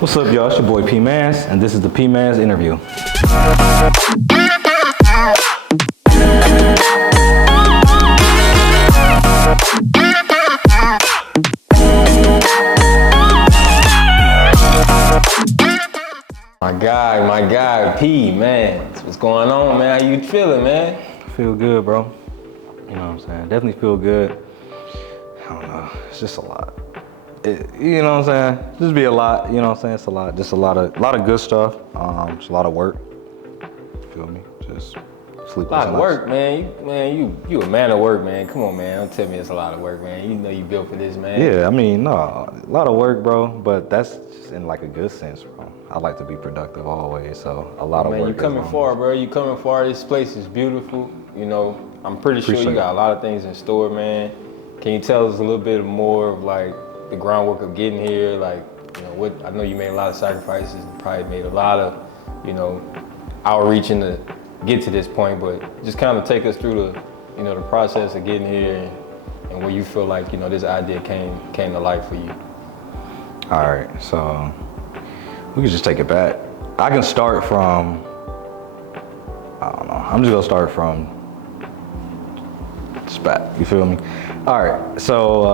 What's up, y'all? It's your boy P Manns, and this is the P Manns interview. My guy, P Manns. What's going on, man? How you feeling, man? Feel good, bro. You know what I'm saying? Definitely feel good. I don't know. It's just a lot. You know what I'm saying? Just be a lot. You know what I'm saying? It's a lot. Just a lot of good stuff. Just a lot of work. Feel me? Just sleep. A lot of work, man. You a man of work, man. Come on, man. Don't tell me it's a lot of work, man. You know you built for this, man. Yeah, I mean, no, a lot of work, bro. But that's just in like a good sense, bro. I like to be productive always, so a lot of work. Man, you coming far, bro. You coming far. This place is beautiful. You know, I'm pretty sure you got a lot of things in store, man. Can you tell us a little bit more of like the groundwork of getting here? Like, you know, what I know you made a lot of sacrifices and probably made a lot of, you know, outreaching to get to this point, but just kind of take us through the, you know, the process of getting here and where you feel like, you know, this idea came to life for you. All right, so we can just take it back. I can start from, I don't know, I'm just gonna start from spat, you feel me? All right, so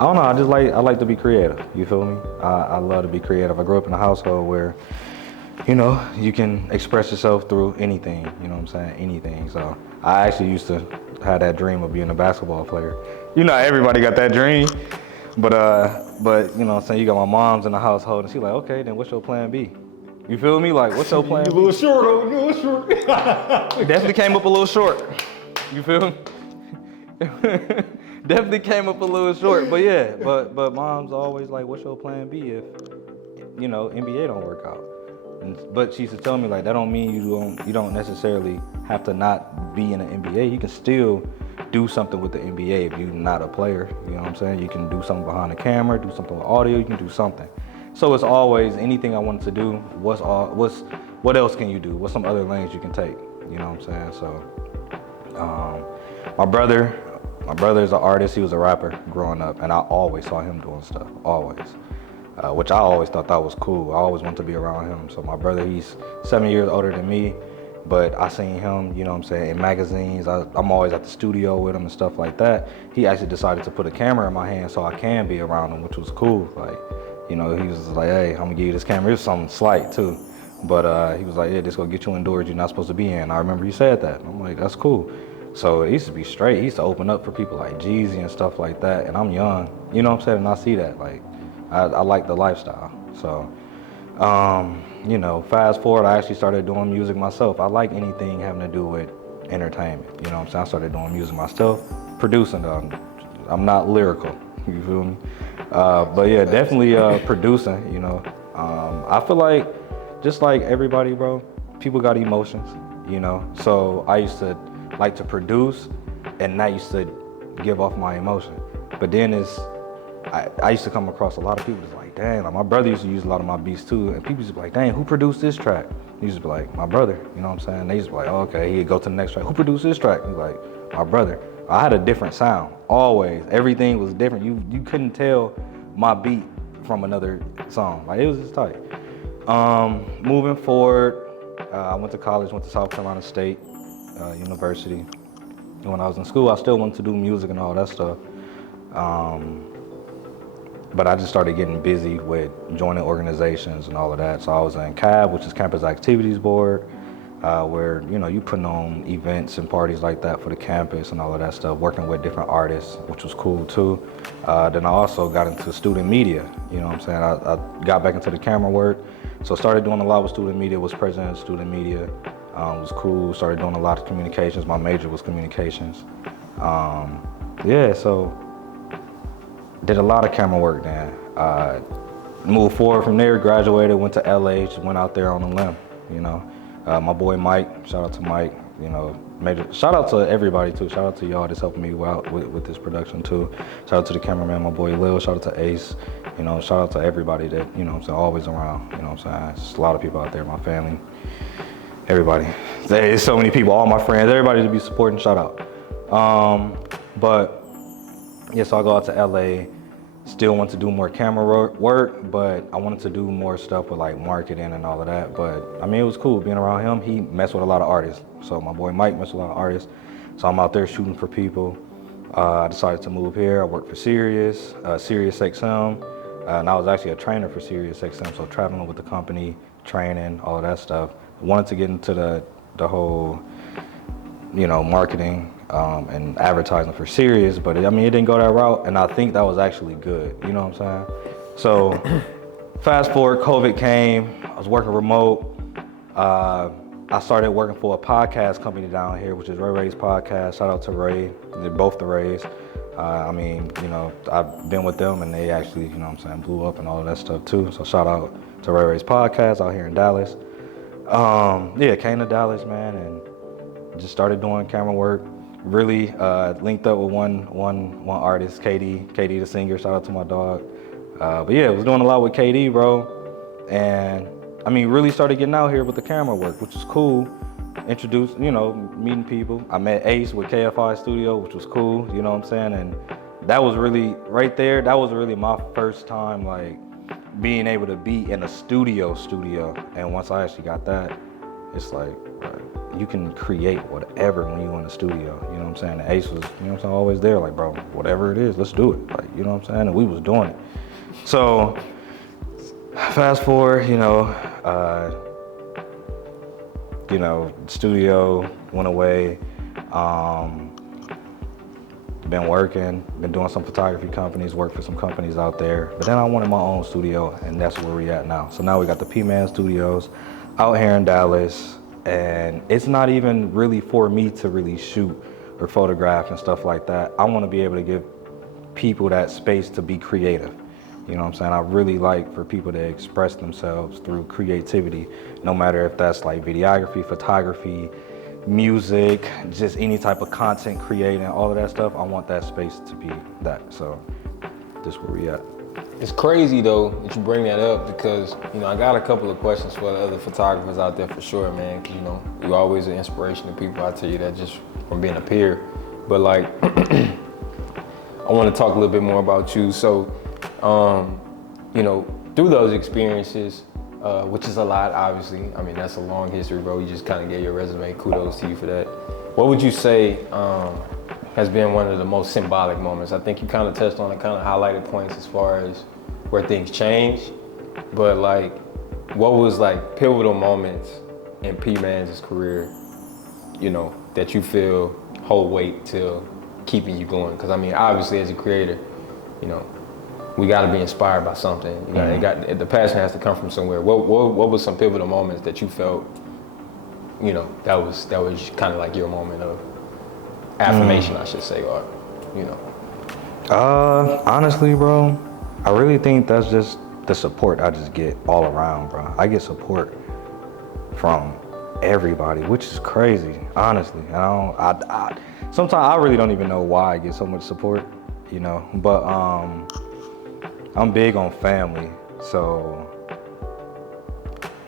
I don't know, I like to be creative, you feel me? I love to be creative. I grew up in a household where, you know, you can express yourself through anything, you know what I'm saying, anything. So I actually used to have that dream of being a basketball player. You know, everybody got that dream, but you know what I'm saying, you got my mom's in the household and she's like, okay, then what's your plan B? You feel me? Like, what's your plan B? You a little short, you a little short. Definitely came up a little short. You feel me? Definitely came up a little short, but yeah, but mom's always like, what's your plan B if, you know, NBA don't work out? But she used to tell me like, that don't mean you don't necessarily have to not be in the NBA. You can still do something with the NBA if you're not a player. You know what I'm saying? You can do something behind the camera, do something with audio. You can do something. So it's always anything I wanted to do. What else can you do? What's some other lanes you can take? You know what I'm saying? So my brother's an artist. He was a rapper growing up, and I always saw him doing stuff. Always. Which I always thought that was cool. I always wanted to be around him. So my brother, he's 7 years older than me, but I seen him, you know what I'm saying, in magazines. I'm always at the studio with him and stuff like that. He actually decided to put a camera in my hand so I can be around him, which was cool. Like, you know, he was like, hey, I'm gonna give you this camera. It was something slight too. But he was like, yeah, this gonna get you indoors you're not supposed to be in. I remember you said that. I'm like, that's cool. So it used to be straight. He used to open up for people like Jeezy and stuff like that. And I'm young, you know what I'm saying? And I see that, like, I like the lifestyle. So, you know, fast forward, I actually started doing music myself. I like anything having to do with entertainment. You know what I'm saying? I started doing music myself, producing. I'm not lyrical, you feel me? But yeah, definitely producing, you know. I feel like, just like everybody, bro, people got emotions, you know? So I used to like to produce, and that used to give off my emotion. But then I used to come across a lot of people that's like, dang, like my brother used to use a lot of my beats too, and people used to be like, dang, who produced this track? He used to be like, my brother, you know what I'm saying? They used to be like, oh, okay, he'd go to the next track, who produced this track? He's like, my brother. I had a different sound, always. Everything was different. You couldn't tell my beat from another song. Like, it was just tight. Moving forward, I went to college, went to South Carolina State University. And when I was in school, I still wanted to do music and all that stuff. But I just started getting busy with joining organizations and all of that. So I was in CAB, which is Campus Activities Board, where, you know, you putting on events and parties like that for the campus and all of that stuff, working with different artists, which was cool too. Then I also got into student media, you know what I'm saying? I got back into the camera work. So started doing a lot with student media, was president of student media. It was cool, started doing a lot of communications. My major was communications. Yeah, so did a lot of camera work then. Moved forward from there, graduated, went to LA, just went out there on a limb, you know. My boy Mike, shout out to Mike, you know, shout out to everybody too. Shout out to y'all that's helping me out with this production too. Shout out to the cameraman, my boy Lil, shout out to Ace, you know, shout out to everybody that, you know what I'm saying, always around, you know what I'm saying. There's a lot of people out there, my family, everybody. There's so many people, all my friends, everybody to be supporting, shout out. But yeah, so I go out to LA, Still want to do more camera work, but I wanted to do more stuff with like marketing and all of that. But I mean, it was cool being around him. He messed with a lot of artists. So my boy Mike messed with a lot of artists. So I'm out there shooting for people. I decided to move here. I worked for Sirius XM, and I was actually a trainer for Sirius XM. So traveling with the company, training, all of that stuff. I wanted to get into the whole, marketing and advertising for Sirius, but it didn't go that route, and I think that was actually good. You know what I'm saying? So fast forward, COVID came. I was working remote. I started working for a podcast company down here, which is Ray Ray's podcast. Shout out to Ray. They're both the Rays. I've been with them, and they actually, blew up and all of that stuff too. So shout out to Ray Ray's podcast out here in Dallas. Came to Dallas, man, and just started doing camera work. Really linked up with one artist, KD the singer. Shout out to my dog. Was doing a lot with KD, bro, and really started getting out here with the camera work, which was cool. Introduced, meeting people. I met Ace with KFI Studio, which was cool. You know what I'm saying? And that was really right there. That was really my first time, like, being able to be in a studio. And once I actually got that, it's like, you can create whatever when you're in the studio, you know what I'm saying? And Ace was, always there, like, bro, whatever it is, let's do it. Like, you know what I'm saying? And we was doing it. So, fast forward, studio went away. Been working, been doing some photography companies, worked for some companies out there. But then I wanted my own studio, and that's where we at now. So now we got the P-Man Studios out here in Dallas. And it's not even really for me to really shoot or photograph and stuff like that. I want to be able to give people that space to be creative. You know what I'm saying? I really like for people to express themselves through creativity, no matter if that's like videography, photography, music, just any type of content creating, all of that stuff. I want that space to be that. So this is where we at. It's crazy though that you bring that up because, I got a couple of questions for the other photographers out there for sure, man. Cause you're always an inspiration to people. I tell you that just from being a peer. But like, I want to talk a little bit more about you. So, through those experiences, which is a lot, obviously. That's a long history, bro. You just kind of gave your resume. Kudos to you for that. What would you say has been one of the most symbolic moments? I think you kind of touched on it, kind of highlighted points as far as where things changed, but like, what was like pivotal moments in P Manns' career, that you feel hold weight till keeping you going? Because obviously as a creator, we got to be inspired by something. The passion has to come from somewhere. What was some pivotal moments that you felt, that was kind of like your moment of affirmation, I should say, or, Honestly, bro, I really think that's just the support I just get all around, bro. I get support from everybody, which is crazy, honestly. Sometimes I really don't even know why I get so much support, but I'm big on family, so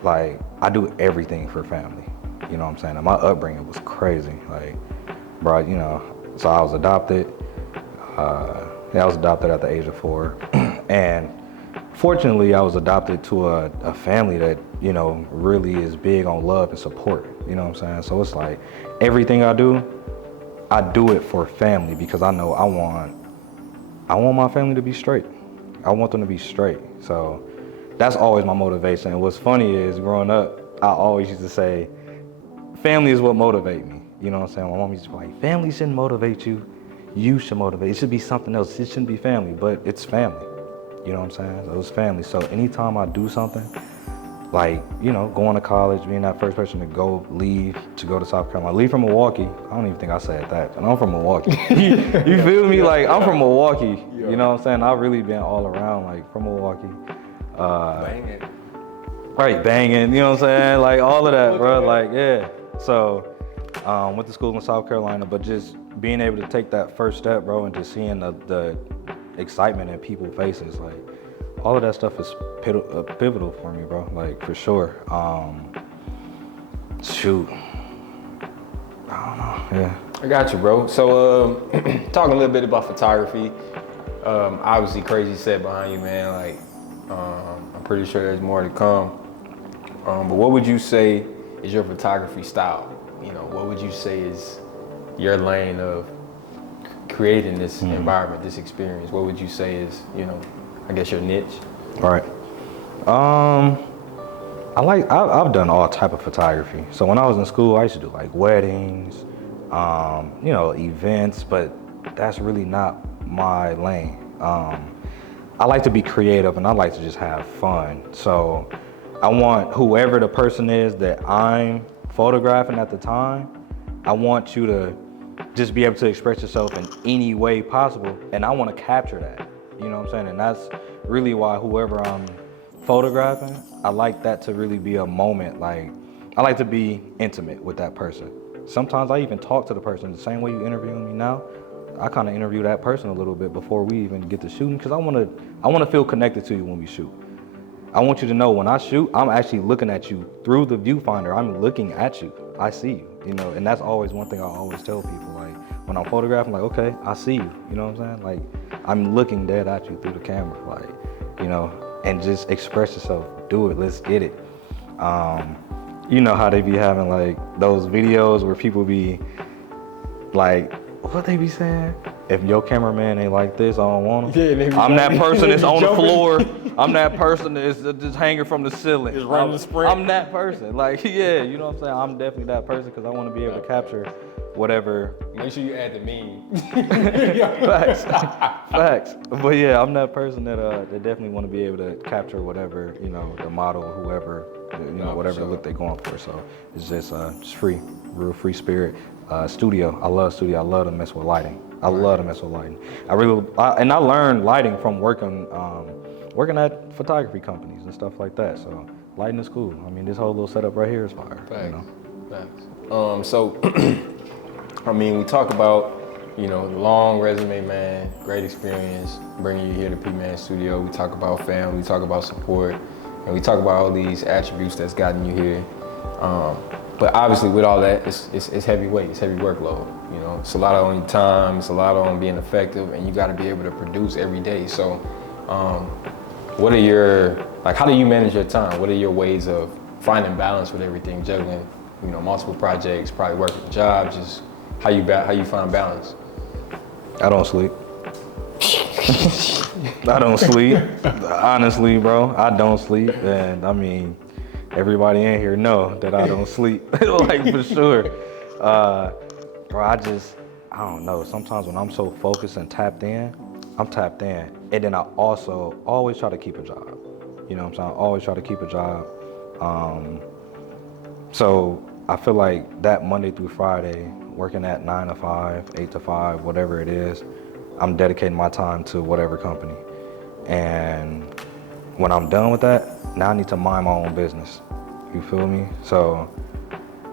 like I do everything for family, you know what I'm saying? And my upbringing was crazy, like, bro, so I was adopted. I was adopted at the age of 4. And fortunately, I was adopted to a family that, really is big on love and support, you know what I'm saying? So it's like, everything I do it for family because I know I want my family to be straight. I want them to be straight. So that's always my motivation. And what's funny is, growing up, I always used to say, family is what motivates me. You know what I'm saying? My mom used to be like, family shouldn't motivate you. You should motivate. It should be something else. It shouldn't be family, but it's family. You know what I'm saying? So it's family. So anytime I do something, like, going to college, being that first person to leave to go to South Carolina, leave from Milwaukee. I don't even think I said that, but I'm from Milwaukee. You feel me? Like, I'm from Milwaukee. You know what I'm saying? I've really been all around, like, from Milwaukee. Banging. Right, banging, you know what I'm saying? Like, all of that, bro. Like, yeah. So, went to school in South Carolina, but just being able to take that first step, bro, and just seeing the excitement in people's faces, like, all of that stuff is pivotal for me, bro, like, for sure. Shoot. I don't know, yeah. I got you, bro. So, talking a little bit about photography, Obviously, crazy set behind you, man. Like, I'm pretty sure there's more to come. But what would you say is your photography style? You know, what would you say is your lane of creating this environment, this experience? What would you say is, you know, I guess your niche? All right. I've done all type of photography. So when I was in school, I used to do like weddings, you know, events, but that's really not my lane. I like to be creative and I like to just have fun. So I want whoever the person is that I'm photographing at the time, I want you to just be able to express yourself in any way possible, and I want to capture that. You know what I'm saying? And that's really why whoever I'm photographing, I like that to really be a moment. Like, I like to be intimate with that person. Sometimes I even talk to the person the same way you interviewing me now. I kind of interview that person a little bit before we even get to shooting, because I want to feel connected to you when we shoot. I want you to know when I shoot, I'm actually looking at you through the viewfinder. I'm looking at you. I see you, you know, and that's always one thing I always tell people. Like, when I'm photographing, like, okay, I see you, you know what I'm saying? Like, I'm looking dead at you through the camera, like, you know, and just express yourself. Do it, let's get it. You know how they be having like those videos where people be like, what they be saying? If your cameraman ain't like this, I don't want him. Yeah, I'm that person that's on the floor. I'm that person that's just hanging from the ceiling. Just running the sprint. I'm that person. Like, yeah, you know what I'm saying? I'm definitely that person because I want to be able to capture whatever. Make sure you add the meme. Facts. But yeah, I'm that person that definitely want to be able to capture whatever, you know, the model, whoever, you know, whatever the look they're going for. So it's just free, real free spirit. Studio. I love studio. I love to mess with lighting. I love to mess with lighting. I learned lighting from working at photography companies and stuff like that. So lighting is cool. I mean, this whole little setup right here is fire. Facts. You know? Facts. So, I mean, we talk about, you know, the long resume, man, great experience, bringing you here to P-Man Studio. We talk about family, we talk about support, and we talk about all these attributes that's gotten you here. But obviously with all that, it's heavy weight, it's heavy workload. You know, it's a lot on your time, it's a lot on being effective, and you gotta be able to produce every day. So, what are your, like, how do you manage your time? What are your ways of finding balance with everything, juggling, you know, multiple projects, probably working jobs, just how you find balance? I don't sleep. I don't sleep. Honestly, bro, I don't sleep. And I mean, everybody in here know that I don't sleep, like for sure. Bro, I don't know. Sometimes when I'm so focused and tapped in, I'm tapped in. And then I also always try to keep a job. You know what I'm saying? I always try to keep a job. So I feel like that Monday through Friday, working at 9 to 5, 8 to 5, whatever it is, I'm dedicating my time to whatever company. And when I'm done with that, now I need to mind my own business. You feel me? So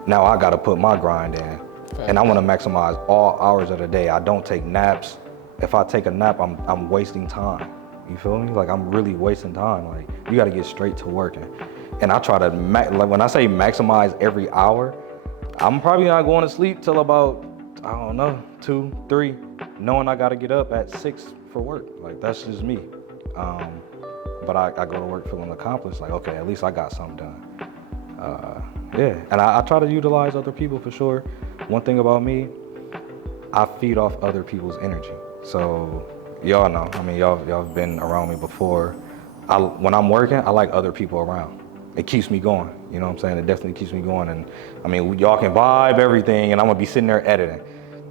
now I gotta put my grind in. And I wanna maximize all hours of the day. I don't take naps. If I take a nap, I'm wasting time. You feel me? Like, I'm really wasting time. Like, you gotta get straight to working. And I try to, like, when I say maximize every hour, I'm probably not going to sleep till about, I don't know, 2, 3, knowing I gotta get up at 6 for work. Like, that's just me. But I go to work feeling accomplished, like, okay, at least I got something done. Yeah, and I try to utilize other people for sure. One thing about me, I feed off other people's energy. So y'all know, I mean, y'all have been around me before. When I'm working, I like other people around. It keeps me going, you know what I'm saying? It definitely keeps me going. And I mean, y'all can vibe everything, and I'm gonna be sitting there editing.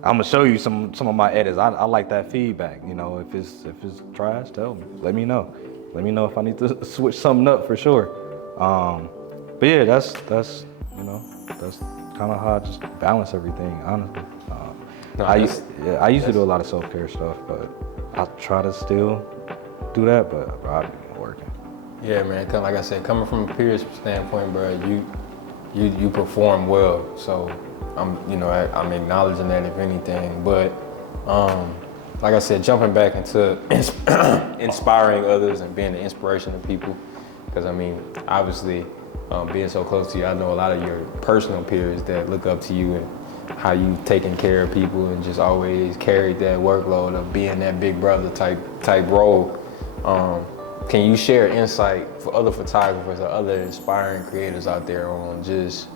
I'm gonna show you some of my edits. I like that feedback, you know. If it's trash, tell me. Let me know. Let me know if I need to switch something up for sure. But yeah, that's you know, that's kind of how I just balance everything, honestly. I used to do a lot of self-care stuff, but I try to still do that, but I've been working. Yeah, man. Like I said, coming from a peer's standpoint, bro, you perform well. So I'm acknowledging that, if anything. But like I said, jumping back into inspiring others and being the inspiration to people, because I mean, obviously, being so close to you, I know a lot of your personal peers that look up to you and how you taking care of people and just always carried that workload of being that big brother type role. Can you share insight for other photographers or other inspiring creators out there on just,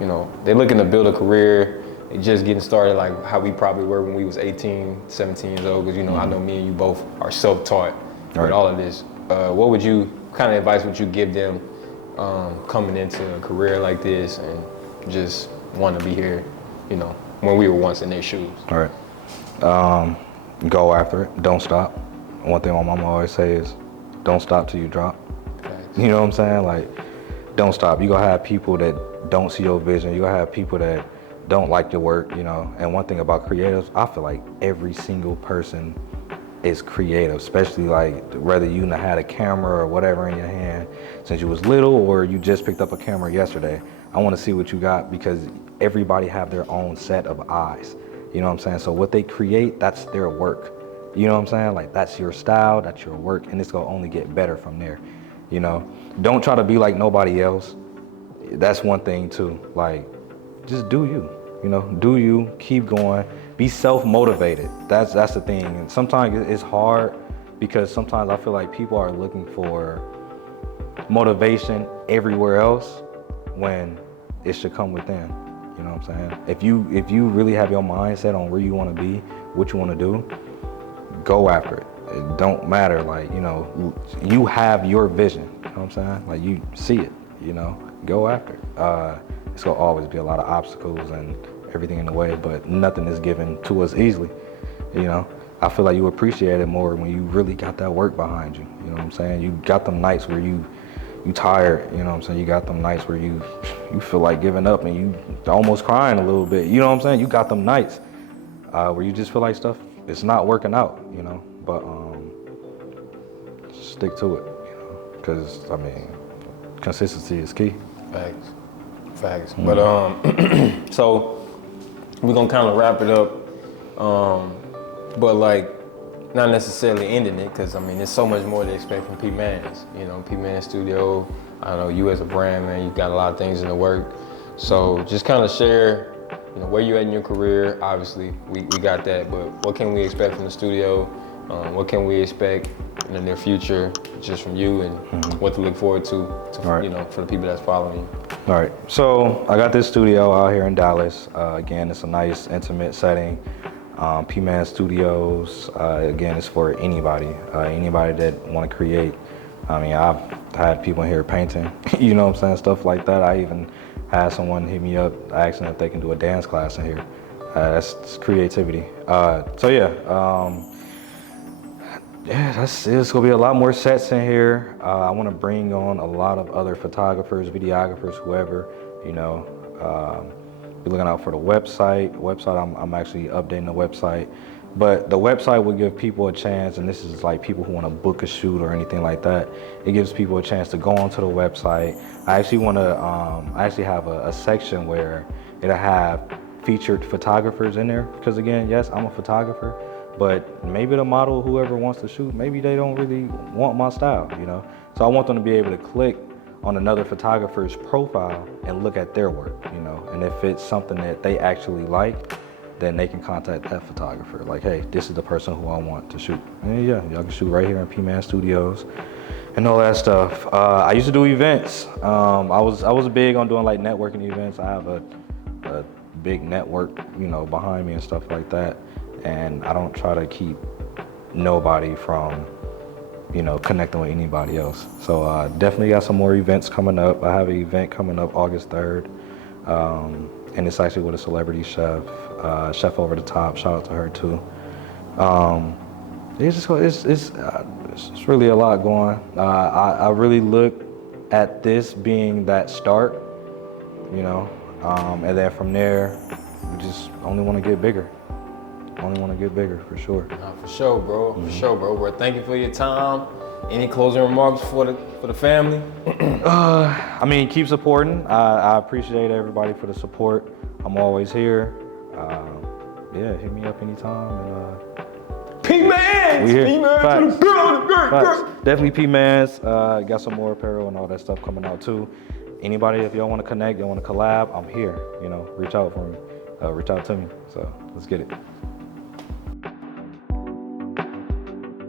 they're looking to build a career, they just getting started like how we probably were when we was 18, 17 years old, because I know me and you both are self-taught with all of this. What kind of advice would you give them coming into a career like this and just want to be here, when we were once in their shoes? All right. Go after it. Don't stop. One thing my mama always say is, don't stop till you drop. Thanks. You know what I'm saying? Like, don't stop. You gonna have people that don't see your vision. You gonna have people that don't like your work, And one thing about creatives, I feel like every single person is creative, especially like whether you had a camera or whatever in your hand since you was little or you just picked up a camera yesterday. I want to see what you got because everybody have their own set of eyes. You know what I'm saying? So what they create, that's their work. You know what I'm saying? Like that's your style, that's your work, and it's gonna only get better from there. Don't try to be like nobody else. That's one thing too. Like, just do you. Do you, keep going, be self-motivated. That's the thing. And sometimes it's hard because sometimes I feel like people are looking for motivation everywhere else when it should come within. You know what I'm saying? If you really have your mindset on where you want to be, what you want to do, go after it. It don't matter, like, you have your vision. You know what I'm saying? Like, you see it, go after it. It's gonna always be a lot of obstacles and everything in the way, but nothing is given to us easily. I feel like you appreciate it more when you really got that work behind you. You know what I'm saying? You got them nights where you tired, you know what I'm saying? You got them nights where you feel like giving up and you almost crying a little bit. You know what I'm saying? You got them nights where you just feel like stuff it's not working out, but stick to it, because consistency is key. Facts. But so we're gonna kind of wrap it up, but like not necessarily ending it, because there's so much more to expect from P Manns. P Manns Studio. I know you as a brand, man, you've got a lot of things in the work. So just kind of share, where you at in your career. Obviously, we got that, but what can we expect from the studio? What can we expect in the near future, just from you, and what to look forward to right. For the people that's following you? All right, so I got this studio out here in Dallas. Again, it's a nice, intimate setting. P Manns Studios, again, it's for anybody that want to create. I've had people in here painting, you know what I'm saying, stuff like that. I even had someone hit me up asking if they can do a dance class in here. That's creativity. It's gonna be a lot more sets in here. I want to bring on a lot of other photographers, videographers, whoever, be looking out for the website. I'm actually updating the website, but the website will give people a chance, and this is like people who want to book a shoot or anything like that. It gives people a chance to go onto the website. I actually want to, I actually have a section where it'll have featured photographers in there, because again, yes, I'm a photographer, but maybe the model, whoever wants to shoot, maybe they don't really want my style, So I want them to be able to click on another photographer's profile and look at their work, and if it's something that they actually like, then they can contact that photographer. Like, hey, this is the person who I want to shoot. And yeah, y'all can shoot right here in P Manns Studios and all that stuff. I used to do events. I was big on doing like networking events. I have a big network, behind me and stuff like that. And I don't try to keep nobody from, connecting with anybody else. So definitely got some more events coming up. I have an event coming up August 3rd. And it's actually with a celebrity chef, Chef Over the Top. Shout out to her too. It's really a lot going. I really look at this being that start, and then from there, we just only want to get bigger. For sure. For sure, bro. For sure, bro. Well, thank you for your time. Any closing remarks for the family? Keep supporting. I appreciate everybody for the support. I'm always here. Hit me up anytime. And P Manns! We here. P Manns Facts. to the building. Facts. Definitely P Manns. Got some more apparel and all that stuff coming out too. anybody, if y'all want to connect, y'all want to collab, I'm here. You know, reach out for me, reach out to me. So let's get it.